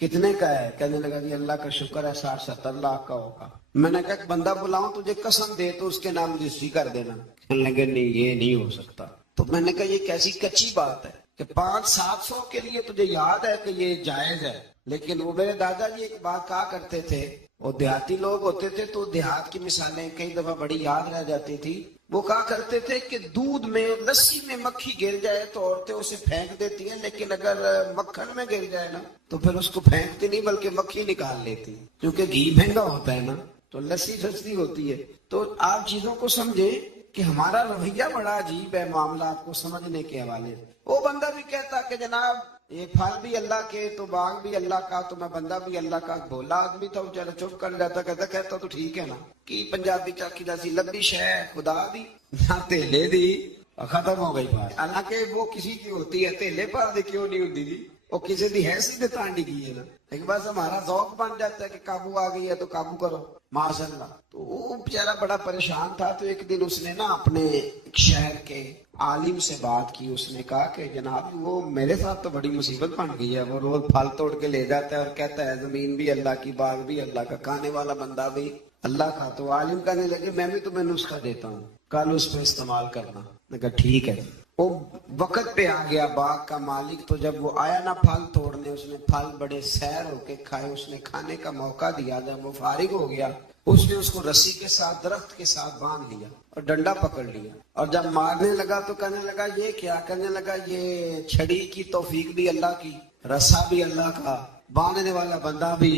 کتنے کا ہے؟ کہنے لگا جی اللہ کا شکر ہے 60-70 لاکھ کا ہوگا۔ میں نے کہا بندہ بلاؤں تجھے قسم دے تو اس کے نام رجسٹری کر دینا۔ کہنے لگے نہیں یہ نہیں ہو سکتا۔ تو میں نے کہا یہ کیسی کچی بات ہے کہ 500-700 کے لیے تجھے یاد ہے کہ یہ جائز ہے، لیکن وہ میرے دادا جی ایک بات کہا کرتے تھے، وہ دیہاتی لوگ ہوتے تھے تو دیہات کی مثالیں کئی دفعہ بڑی یاد رہ جاتی تھی۔ وہ کہا کرتے تھے کہ دودھ میں لسی میں مکھی گر جائے تو عورتیں اسے پھینک دیتی ہیں، لیکن اگر مکھن میں گر جائے نا تو پھر اس کو پھینکتی نہیں بلکہ مکھی نکال لیتی، کیونکہ گھی مہنگا ہوتا ہے نا، تو لسی سستی ہوتی ہے۔ تو آپ چیزوں کو سمجھیں کہ ہمارا رویہ بڑا عجیب ہے معاملات کو سمجھنے کے حوالے سے. وہ بندہ بھی کہتا کہ جناب یہ پھل بھی اللہ کے تو باغ بھی اللہ کا تو میں بندہ بھی اللہ کا. بولا آدمی تھا وہ چلو چپ کر جاتا کہتا تو ٹھیک ہے نا کہ پنجابی چاکی دا سی لبی شے خدا دی نہ تیلے دی ختم ہو گئی بات. حالانکہ وہ کسی کی ہوتی ہے تیلے پا دی کیوں نہیں ہوتی تھی وہ کسی دی حیثیت تانڈی کی ہے نا. لیکن بس ہمارا ذوق بن جاتا ہے کہ قابو آ گئی ہے تو قابو کرو ماشاء اللہ. تو وہ بیچارہ بڑا پریشان تھا. تو ایک دن اس نے نا اپنے ایک شہر کے عالم سے بات کی. اس نے کہا کہ جناب وہ میرے ساتھ تو بڑی مصیبت بن گئی ہے. وہ روز پھل توڑ کے لے جاتا ہے اور کہتا ہے زمین بھی اللہ کی باغ بھی اللہ کا کھانے والا بندہ بھی اللہ کا. تو عالم کہنے لگے میں بھی تمہیں نسخہ دیتا ہوں کل اس پہ استعمال کرنا. میں کہا ٹھیک ہے. وہ وقت پہ آ گیا باغ کا مالک. تو جب وہ آیا نا پھل توڑنے اس نے پھل بڑے سیر ہو کے کھائے. اس نے کھانے کا موقع دیا. جب وہ فارغ ہو گیا اس نے اس کو رسی کے ساتھ درخت کے ساتھ باندھ لیا اور ڈنڈا پکڑ لیا. اور جب مارنے لگا تو کہنے لگا یہ کیا؟ کہنے لگا یہ چھڑی کی توفیق بھی اللہ کی رسا بھی اللہ کا باندھنے والا بندہ بھی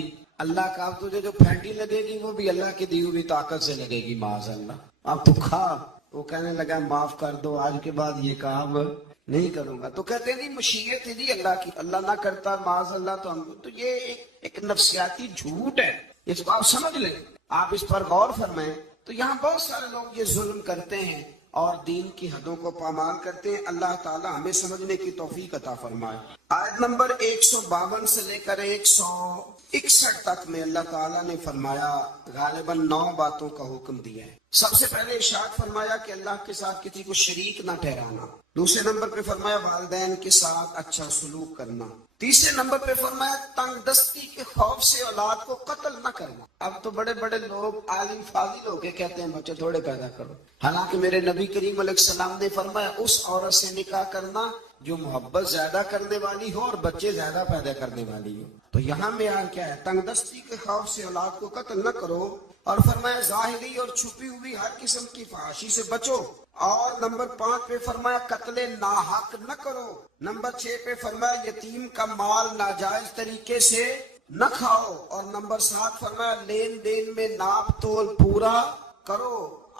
اللہ کا. اب تجھے جو پھینٹی لگے گی وہ بھی اللہ کی دی ہوئی طاقت سے لگے گی معاذ اللہ. اب تو کھا. وہ کہنے لگا معاف کر دو آج کے بعد یہ کام نہیں کروں گا. تو کہتے نہیں مشیت تھی اللہ کی اللہ نہ کرتا معاذ اللہ تو ہم. تو یہ ایک نفسیاتی جھوٹ ہے. اس کو آپ سمجھ لیں آپ اس پر غور فرمائیں. تو یہاں بہت سارے لوگ یہ ظلم کرتے ہیں اور دین کی حدوں کو پامال کرتے ہیں. اللہ تعالی ہمیں سمجھنے کی توفیق عطا فرمائے. آیت نمبر 152 سے لے کر 161 تک میں اللہ تعالیٰ نے فرمایا غالباً 9 باتوں کا حکم دیا ہے. سب سے پہلے ارشاد فرمایا کہ اللہ کے ساتھ کسی کو شریک نہ ٹھہرانا. دوسرے نمبر پہ فرمایا والدین کے ساتھ اچھا سلوک کرنا. تیسرے نمبر پہ فرمایا تنگ دستی کے خوف سے اولاد کو قتل نہ کرنا. اب تو بڑے بڑے لوگ عالم فاضل ہو کے کہتے ہیں بچے تھوڑے پیدا کرو. حالانکہ میرے نبی کریم علیہ السلام نے فرمایا اس عورت سے نکاح کرنا جو محبت زیادہ کرنے والی ہو اور بچے زیادہ پیدا کرنے والی ہو. تو یہاں معیار کیا ہے؟ تنگ دستی کے خوف سے اولاد کو قتل نہ کرو. اور فرمایا ظاہری اور چھپی ہوئی ہر قسم کی فحاشی سے بچو. اور نمبر 5 پہ فرمایا قتل ناحق نہ کرو. نمبر 6 پہ فرمایا یتیم کا مال ناجائز طریقے سے نہ کھاؤ. اور نمبر 7 فرمایا لین دین میں ناپ تول پورا کرو.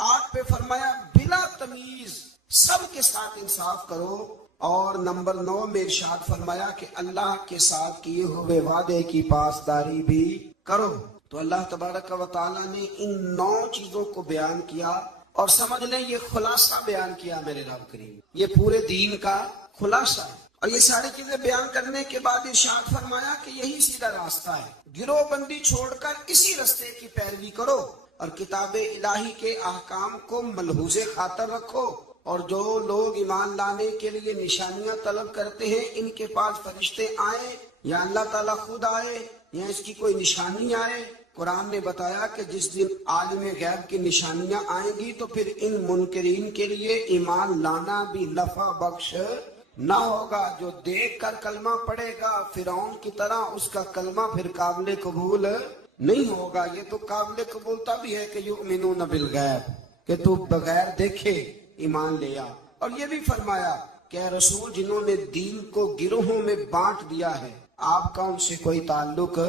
8 پہ فرمایا بلا تمیز سب کے ساتھ انصاف کرو. اور نمبر 9 میں ارشاد فرمایا کہ اللہ کے ساتھ کیے ہوئے وعدے کی پاسداری بھی کرو. تو اللہ تبارک و تعالیٰ نے ان 9 چیزوں کو بیان کیا اور سمجھ لیں یہ خلاصہ بیان کیا میرے رب کریم. یہ پورے دین کا خلاصہ ہے. اور یہ ساری چیزیں بیان کرنے کے بعد ارشاد فرمایا کہ یہی سیدھا راستہ ہے. گروہ بندی چھوڑ کر اسی راستے کی پیروی کرو اور کتاب الہی کے احکام کو ملحوظ خاطر رکھو. اور جو لوگ ایمان لانے کے لیے نشانیاں طلب کرتے ہیں ان کے پاس فرشتے آئے یا اللہ تعالیٰ خود آئے یا اس کی کوئی نشانی آئے. قرآن نے بتایا کہ جس دن عالم غیب کی نشانیاں آئیں گی تو پھر ان منکرین کے لیے ایمان لانا بھی نفع بخش نہ ہوگا. جو دیکھ کر کلمہ پڑھے گا فرعون کی طرح اس کا کلمہ پھر قابل قبول نہیں ہوگا. یہ تو قابل قبول تب ہی ہے کہ یؤمنون بالغیب کہ تو بغیر دیکھے ایمان لے آ. اور یہ بھی فرمایا کہ اے رسول جنہوں نے دین کو گروہوں میں بانٹ دیا ہے آپ کا ان سے کوئی تعلق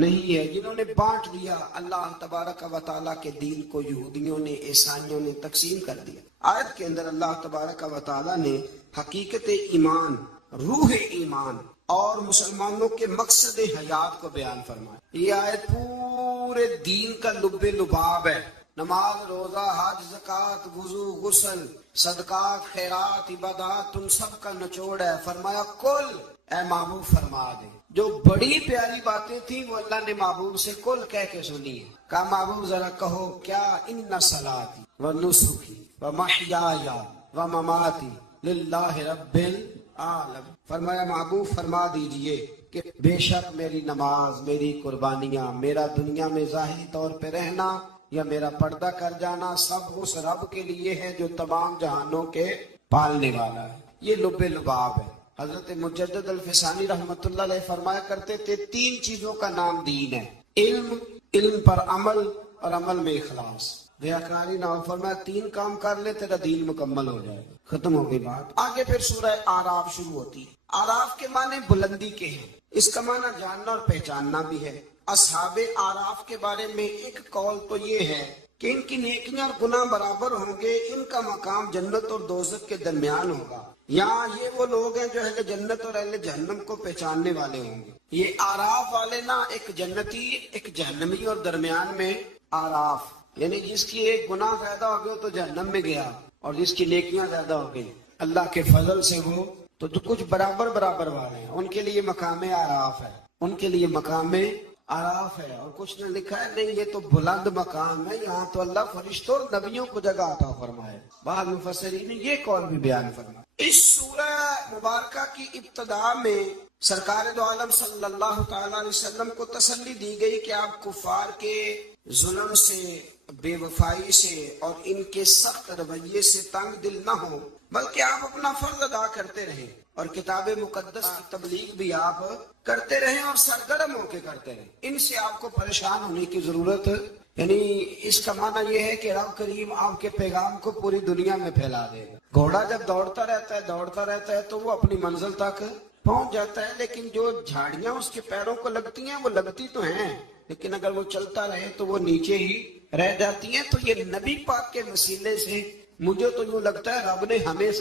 نہیں ہے. جنہوں نے بانٹ دیا اللہ تبارک و تعالیٰ کے دین کو یہودیوں نے عیسائیوں نے تقسیم کر دیا. آیت کے اندر اللہ تبارک و تعالیٰ نے حقیقت ایمان روح ایمان اور مسلمانوں کے مقصد حیات کو بیان فرمایا. یہ آیت پورے دین کا لب لباب ہے. نماز روزہ حج زکوٰۃ وضو غسل صدقات خیرات عبادات ان سب کا نچوڑ ہے. فرمایا کل اے محبوب فرما دے. جو بڑی پیاری باتیں تھیں وہ اللہ نے محبوب سے کل کہہ کے سنی ہے. کہا محبوب ذرا کہو کیا ان صلاتی و نسکی و محیای و مماتی للہ رب العالمین. فرمایا محبوب فرما دیجئے کہ بے شک میری نماز میری قربانیاں میرا دنیا میں ظاہری طور پہ رہنا یا میرا پردہ کر جانا سب اس رب کے لیے ہے جو تمام جہانوں کے پالنے والا ہے. یہ لب لباب ہے. حضرت مجدد الفسانی رحمت اللہ علیہ فرمایا کرتے تھے 3 چیزوں کا نام دین ہے. علم، علم پر عمل اور عمل میں اخلاص. ریاکاری نہ ہو. فرمایا 3 کام کر لے تیرا دین مکمل ہو جائے. ختم ہو گئی بات. آگے پھر سورہ آراف شروع ہوتی ہے. آراف کے معنی بلندی کے ہیں. اس کا معنی جاننا اور پہچاننا بھی ہے. اصحاب آراف کے بارے میں ایک قول تو یہ ہے کہ ان کی نیکیاں اور گناہ برابر ہوں گے، ان کا مقام جنت اور دوزخ کے درمیان ہوگا۔ یہاں یہ وہ لوگ ہیں جو اہل جنت اور اہل جہنم کو پہچاننے والے ہوں گے۔ یہ آراف والے نا، ایک جنتی ایک جہنمی، اور درمیان میں آراف، یعنی جس کی ایک گناہ زیادہ ہو گیا تو جہنم میں گیا، اور جس کی نیکیاں زیادہ ہو گئی اللہ کے فضل سے وہ تو کچھ برابر والے ہیں، ان کے لیے مقام آراف ہے، ان کے لیے مقام آراف ہے۔ اور کچھ نے لکھا ہے نہیں یہ تو بلند مقام ہے، یہاں تو اللہ فرشتوں اور نبیوں کو جگہ عطا فرمائے۔ بعض مفسرین نے یہ قول بھی بیان فرمایا۔ اس سورہ مبارکہ کی ابتدا میں سرکار دو عالم صلی اللہ تعالی علیہ وسلم کو تسلی دی گئی کہ آپ کفار کے ظلم سے، بے وفائی سے اور ان کے سخت رویے سے تنگ دل نہ ہو، بلکہ آپ اپنا فرض ادا کرتے رہیں اور کتاب مقدس کی تبلیغ بھی آپ کرتے رہیں اور سرگرم ہو کے کرتے رہیں۔ ان سے آپ کو پریشان ہونے کی ضرورت، یعنی اس کا معنی یہ ہے کہ رب کریم آپ کے پیغام کو پوری دنیا میں پھیلا دے گا۔ گھوڑا جب دوڑتا رہتا ہے تو وہ اپنی منزل تک پہنچ جاتا ہے، لیکن جو جھاڑیاں اس کے پیروں کو لگتی ہیں وہ لگتی تو ہیں، لیکن اگر وہ چلتا رہے تو وہ نیچے ہی رہ جاتی ہیں۔ تو یہ نبی پاک کے وسیلے سے مجھے تو یوں لگتا ہے رب نے ہمیں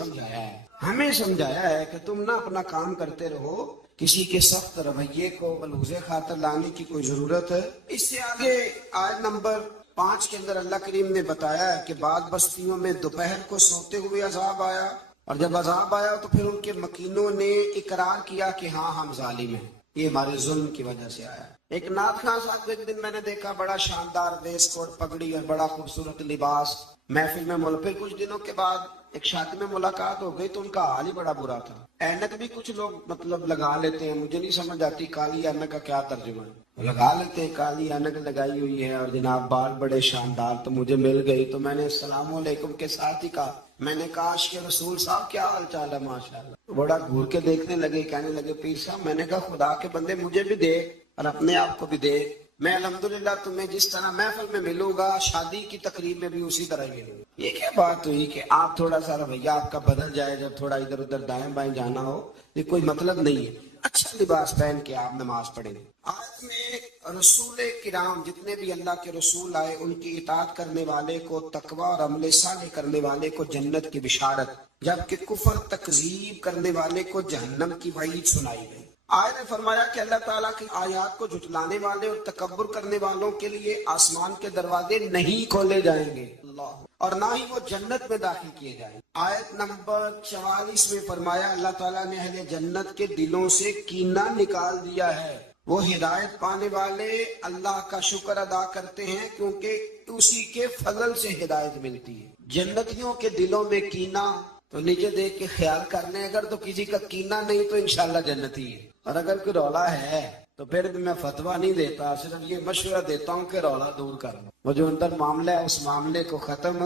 سمجھایا ہے کہ تم نہ اپنا کام کرتے رہو، کسی کے سخت رویے کو بلوز خاطر لانے کی کوئی ضرورت ہے۔ اس سے آگے آیت نمبر 5 کے اندر اللہ کریم نے بتایا ہے کہ بعض بستیوں میں دوپہر کو سوتے ہوئے عذاب آیا، اور جب عذاب آیا تو پھر ان کے مکینوں نے اقرار کیا کہ ہاں ہم ظالم ہیں، یہ ہمارے ظلم کی وجہ سے آیا۔ ایک نعت خواں صاحب کو ایک دن میں نے دیکھا، بڑا شاندار ویسٹ کوٹ پگڑی اور بڑا خوبصورت لباس، محفل میں پھر کچھ دنوں کے بعد ایک شادی میں ملاقات ہو گئی تو ان کا حال ہی بڑا برا تھا۔ اینک بھی کچھ لوگ مطلب لگا لیتے ہیں، مجھے نہیں سمجھ آتی کالی اینک کا کیا ترجمہ ہے، لگا لیتے ہیں، کالی اینک لگائی ہوئی ہے، اور جناب بال بڑے شاندار، تو مجھے مل گئی تو میں نے السلام علیکم کے ساتھ ہی کہا، میں نے کہا عاشق رسول صاحب کیا حال چال ہے، ماشاءاللہ۔ بڑا گھور کے دیکھنے لگے، کہنے لگے پیر صاحب، میں نے کہا خدا کے بندے مجھے بھی دیکھ اور اپنے آپ کو بھی دیکھ، میں الحمدللہ تمہیں جس طرح محفل میں ملوں گا شادی کی تقریب میں بھی اسی طرح ملوں گا۔ یہ کیا بات ہوئی کہ آپ تھوڑا سا رویہ آپ کا بدل جائے جب تھوڑا ادھر ادھر دائیں بائیں جانا ہو، یہ کوئی مطلب نہیں ہے۔ اچھا لباس پہن کے آپ نماز پڑھیں۔ آج میں رسول کرام جتنے بھی اللہ کے رسول آئے ان کی اطاعت کرنے والے کو تقوی اور عمل صالح کرنے والے کو جنت کی بشارت، جبکہ کفر تکذیب کرنے والے کو جہنم کی وعید سنائی گئی۔ آیت نے فرمایا کہ اللہ تعالیٰ کی آیات کو جھٹلانے والے اور تکبر کرنے والوں کے لیے آسمان کے دروازے نہیں کھولے جائیں گے، اللہ، اور نہ ہی وہ جنت میں داخل کیے جائیں گے۔ آیت نمبر 44 میں فرمایا اللہ تعالیٰ نے اہل جنت کے دلوں سے کینہ نکال دیا ہے، وہ ہدایت پانے والے اللہ کا شکر ادا کرتے ہیں کیونکہ اسی کے فضل سے ہدایت ملتی ہے۔ جنتیوں کے دلوں میں کینہ تو نیچے دیکھ کے خیال کر لیں، اگر تو کسی کا کینہ نہیں تو انشاءاللہ جنتی ہے، اور اگر کوئی رولا ہے تو پھر بھی میں فتویٰ نہیں دیتا، صرف یہ مشورہ دیتا ہوں کہ رولا دور کر لو، وہ جو اندر معاملہ ہے اس معاملے کو ختم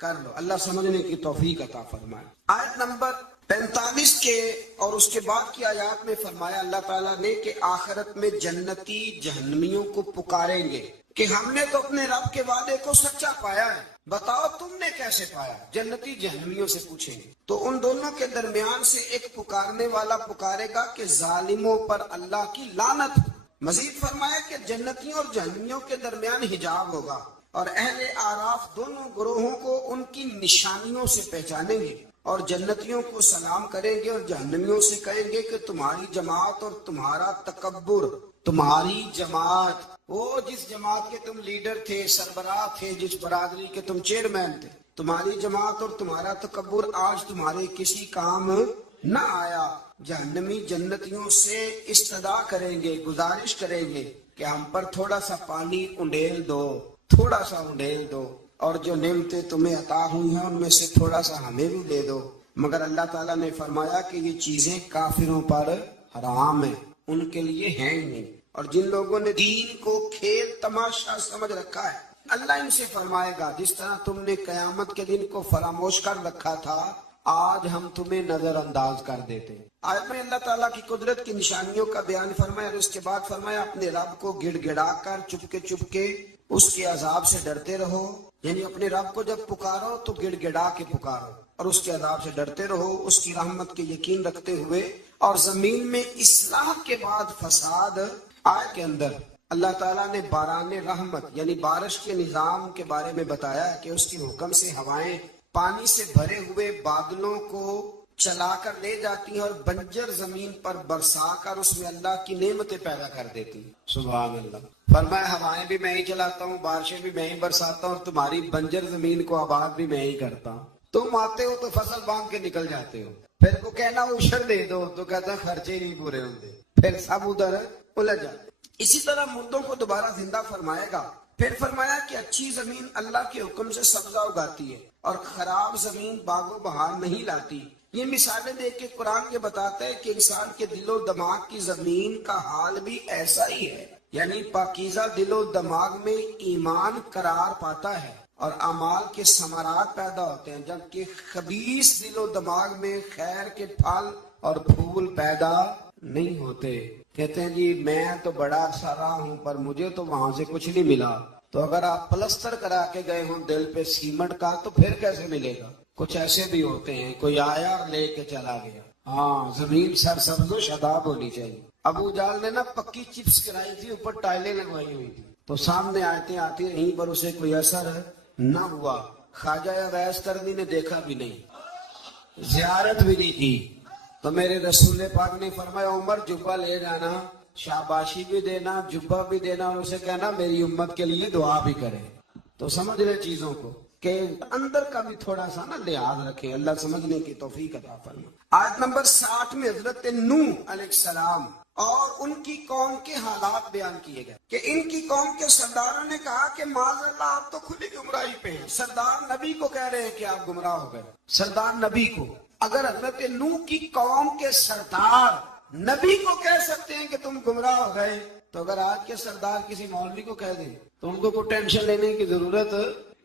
کر لو، اللہ سمجھنے کی توفیق عطا فرمائے۔ آیت نمبر 45 کے اور اس کے بعد کی آیات میں فرمایا اللہ تعالیٰ نے کہ آخرت میں جنتی جہنمیوں کو پکاریں گے کہ ہم نے تو اپنے رب کے وعدے کو سچا پایا ہے، بتاؤ تم نے کیسے پایا؟ جنتی جہنمیوں سے پوچھیں گے۔ تو ان دونوں کے درمیان سے ایک پکارنے والا پکارے گا کہ ظالموں پر اللہ کی لعنت۔ مزید فرمایا کہ جنتیوں اور جہنمیوں کے درمیان حجاب ہوگا، اور اہل آراف دونوں گروہوں کو ان کی نشانیوں سے پہچانیں گے، اور جنتیوں کو سلام کریں گے اور جہنمیوں سے کہیں گے کہ تمہاری جماعت اور تمہارا تکبر، تمہاری جماعت، وہ جس جماعت کے تم لیڈر تھے، سربراہ تھے، جس برادری کے تم چیئرمین تھے، تمہاری جماعت اور تمہارا تکبر آج تمہارے کسی کام نہ آیا۔ جہنمی جنتیوں سے استدعا کریں گے، گزارش کریں گے کہ ہم پر تھوڑا سا پانی انڈیل دو، تھوڑا سا انڈیل دو، اور جو نعمتیں تمہیں عطا ہوئی ہیں ان میں سے تھوڑا سا ہمیں بھی دے دو۔ مگر اللہ تعالیٰ نے فرمایا کہ یہ چیزیں کافروں پر حرام ہیں، ان کے لیے ہیں ہی نہیں۔ اور جن لوگوں نے دین کو کھیل تماشا سمجھ رکھا ہے، اللہ ان سے فرمائے گا جس طرح تم نے قیامت کے دن کو فراموش کر رکھا تھا، آج ہم تمہیں نظر انداز کر دیتے۔ آیت میں اللہ تعالیٰ کی قدرت کی نشانیوں کا بیان فرمایا، اور اس کے بعد فرمایا اپنے رب کو گڑ گڑا کر چپ کے اس کے عذاب سے ڈرتے رہو، یعنی اپنے رب کو جب پکارو تو گڑ گڑا کے پکارو اور اس کے عذاب سے ڈرتے رہو، اس کی رحمت کے یقین رکھتے ہوئے، اور زمین میں اصلاح کے بعد فساد۔ آیت کے اندر اللہ تعالیٰ نے باران رحمت یعنی بارش کے نظام کے بارے میں بتایا کہ اس کے حکم سے ہوائیں پانی سے بھرے ہوئے بادلوں کو چلا کر لے جاتی ہیں اور بنجر زمین پر برسا کر اس میں اللہ کی نعمتیں پیدا کر دیتی ہیں. سبحان اللہ. فرمایا ہوائیں بھی میں ہی چلاتا ہوں، بارشیں بھی میں ہی برساتا ہوں، اور تمہاری بنجر زمین کو آباد بھی میں ہی کرتا ہوں. تم آتے ہو تو فصل باندھ کے نکل جاتے ہو، پھر کو کہنا اشر دے دو تو کہتا خرچے نہیں پورے ہوتے، پھر سب ادھر الجھ جاتے. اسی طرح مردوں کو دوبارہ زندہ فرمائے گا. پھر فرمایا کہ اچھی زمین اللہ کے حکم سے سبزہ اگاتی ہے اور خراب زمین باغ و بہار نہیں لاتی. یہ مثالیں دے کے قرآن یہ بتاتا ہے کہ انسان کے دل و دماغ کی زمین کا حال بھی ایسا ہی ہے. یعنی پاکیزہ دل و دماغ میں ایمان قرار پاتا ہے اور اعمال کے ثمرات پیدا ہوتے ہیں، جبکہ خبیث دل و دماغ میں خیر کے پھل اور پھول پیدا نہیں ہوتے. کہتے ہیں جی میں تو بڑا سارا ہوں پر مجھے تو وہاں سے کچھ نہیں ملا. تو اگر آپ پلستر کرا کے گئے ہوں دل پہ سیمنٹ کا تو پھر کیسے ملے گا؟ کچھ ایسے بھی ہوتے ہیں، کوئی آیا اور لے کے چلا گیا. ہاں، زمین سرسبز و شاداب ہونی چاہیے. ابو جال نے نا پکی چپس کرائی تھی، اوپر ٹائلیں لگوائی ہوئی تھی، تو سامنے آیتیں آتی رہیں پر اسے کوئی اثر نہ ہوا. خواجہ اویس کرنی نے دیکھا بھی نہیں، زیارت بھی نہیں کی. تو میرے رسول پاک نے فرمایا عمر جبہ لے جانا، شاباشی بھی دینا، جبہ بھی دینا، اور اسے کہنا میری امت کے لیے دعا بھی کرے. تو سمجھ لے چیزوں کو کہ اندر کا بھی تھوڑا سا نا لحاظ رکھے. اللہ سمجھنے کی توفیق عطا فرمائے. آیت نمبر 60 میں حضرت نوح علیہ السلام اور ان کی قوم کے حالات بیان کیے گئے کہ ان کی قوم کے سرداروں نے کہا کہ معاذ اللہ آپ تو کھلی گمراہی پہ ہیں. سردار نبی کو کہہ رہے ہیں کہ آپ گمراہ ہو گئے. سردار نبی کو، اگر حضرت نوح کی قوم کے سردار نبی کو کہہ سکتے ہیں کہ تم گمراہ ہو گئے، تو اگر آج کے سردار کسی مولوی کو کہہ دیں تو ان کو کوئی ٹینشن لینے کی ضرورت.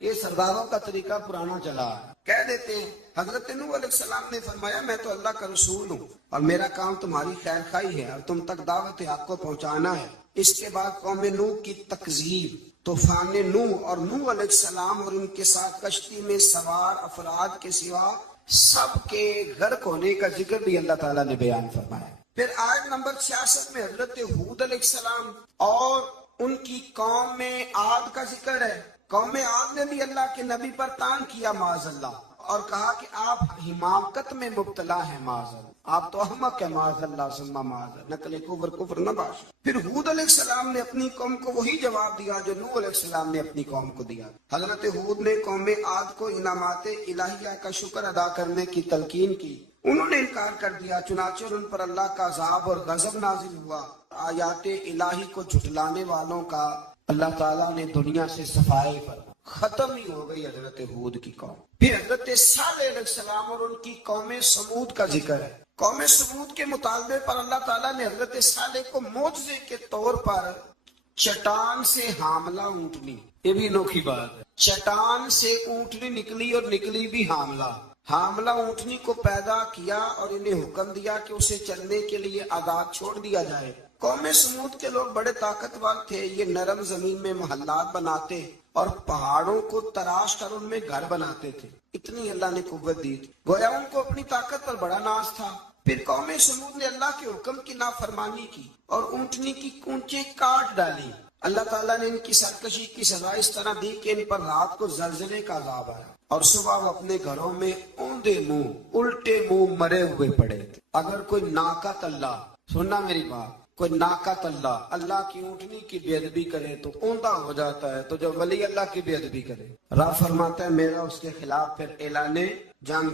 یہ سرداروں کا طریقہ پرانا چلا ہے، کہہ دیتے ہیں. حضرت نوح علیہ السلام نے فرمایا میں تو اللہ کا رسول ہوں اور میرا کام تمہاری خیر خواہی ہے اور تم تک دعوت حق کو پہنچانا ہے. اس کے بعد قوم نوح کی تکذیب، طوفان نوح اور نوح علیہ السلام اور ان کے ساتھ کشتی میں سوار افراد کے سوا سب کے غرق ہونے کا ذکر بھی اللہ تعالیٰ نے بیان فرمایا. پھر آیت نمبر 66 میں حضرت ہود علیہ السلام اور ان کی قوم میں عاد کا ذکر ہے. قوم عاد نے بھی اللہ کے نبی پر طعن کیا معاذ اللہ، اور کہا کہ آپ حماقت میں مبتلا ہیں معاذ اللہ، آپ تو احمق ہیں معاذ اللہ ثم معاذ اللہ، نقل کفر نہ باش. پھر ہود علیہ السلام نے اپنی قوم کو وہی جواب دیا جو نوح علیہ السلام نے اپنی قوم کو دیا. حضرت ہود نے قوم عاد کو انعامات الہیہ کا شکر ادا کرنے کی تلقین کی. انہوں نے انکار کر دیا، چنانچہ ان پر اللہ کا عذاب اور غضب نازل ہوا. آیات الہی کو جھٹلانے والوں کا اللہ تعالیٰ نے دنیا سے صفائی فرمائی، ختم ہی ہو گئی حضرت ہود کی قوم. پھر حضرت صالح علیہ السلام اور ان کی قوم سمود کا ذکر ہے. قوم سمود کے مطالبے پر اللہ تعالیٰ نے حضرت صالح کو معجزے کے طور پر چٹان سے حاملہ اونٹنی، یہ بھی انوکھی بات ہے، چٹان سے اونٹنی نکلی اور نکلی بھی حاملہ اونٹنی کو پیدا کیا اور انہیں حکم دیا کہ اسے چلنے کے لیے آزاد چھوڑ دیا جائے. قوم سمود کے لوگ بڑے طاقتور تھے. یہ نرم زمین میں محلات بناتے اور پہاڑوں کو تراش کر ان میں گھر بناتے تھے. اتنی اللہ نے قوت دی تھی، گویا ان کو اپنی طاقت پر بڑا ناز تھا. پھر قوم سمود نے اللہ کے حکم کی نافرمانی کی اور اونٹنی کی کونچیں کاٹ ڈالی. اللہ تعالیٰ نے ان کی سرکشی کی سزا اس طرح دی کہ ان پر رات کو زلزلے کا عذاب آیا اور صبح وہ اپنے گھروں میں اوندے منہ الٹے منہ مرے ہوئے پڑے تھے. اگر کوئی ناقت اللہ، سننا میری بات، کوئی ناقت اللہ کی اونٹنی کی بے ادبی کرے تو اوندا ہو جاتا ہے، تو جو ولی اللہ کی بے ادبی کرے راہ فرماتا ہے میرا اس کے خلاف پھر اعلان جنگ.